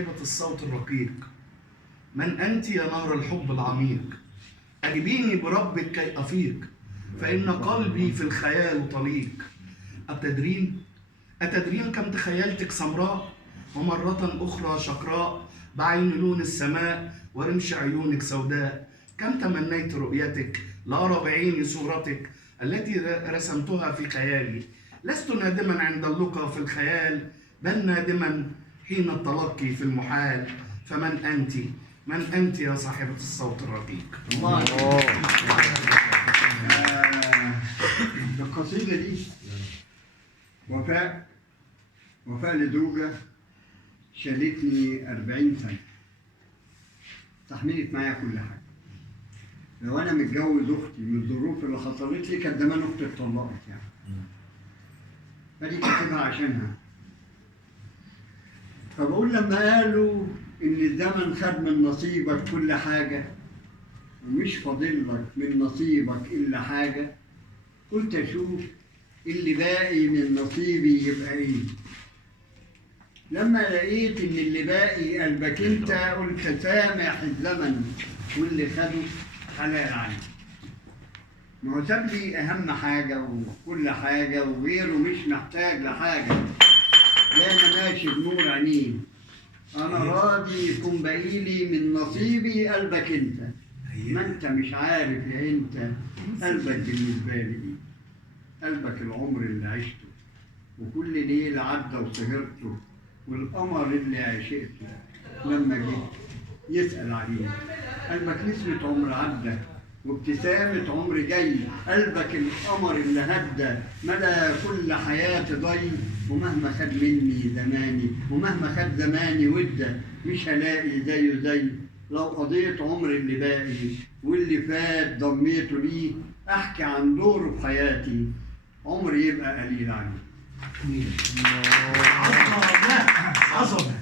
صاحبة الصوت الرقيق؟ من أنت يا نهر الحب العميق؟ أجبيني بربك كي أفيق، فإن قلبي في الخيال طليق. أتدرين كم تخيلتك سمراء، ومرة أخرى شقراء، بعين لون السماء ورمش عيونك سوداء. كم تمنيت رؤيتك لأرى بعيني صورتك التي رسمتها في خيالي. لست نادما عند اللقا في الخيال، بل نادما حين التلقي في المحال. فمن أنت؟ من أنت يا صاحبة الصوت الرقيق؟ الله. القصيدة دي وفاء لزوجة شالتني 40 سنة، استحملت معايا كل حاجة. لو أنا متجوز أختي من الظروف اللي حصلت لي كانت زمان أختي اتطلقت يعني. فدي كاتبها عشانها. فبقول لما قالوا إن الزمن خد من نصيبك كل حاجة ومش فاضلك من نصيبك إلا حاجة، قلت أشوف اللي باقي من نصيبي يبقى إيه. لما لقيت إن اللي باقي قلبك أنت، قلت سامح الزمن واللي خده حلال عني. ما هو ساب لي أهم حاجة وكل حاجة، وغيره مش محتاج لحاجة. لا أنا ماشي بنور عينيه، أنا راضي يكون باقيلي من نصيبي قلبك أنت. ما أنت مش عارف يا أنت قلبك بالنسبة لي إيه. قلبك العمر اللي عشته، وكل ليل عدى وسهرته، والقمر اللي عشقته لما جه يسأل عليه. قلبك نسمة عمر عدى وابتسامة عمر جاي. قلبك القمر اللي هدى مدى كل حياتي ضي. ومهما خد مني زماني ومهما خد زماني ودة، مش هلاقي زيه زي. لو قضيت عمري اللي باقي واللي فات ضميته ليه، احكي عن دوره في حياتي عمري يبقى قليل عني. عظمة.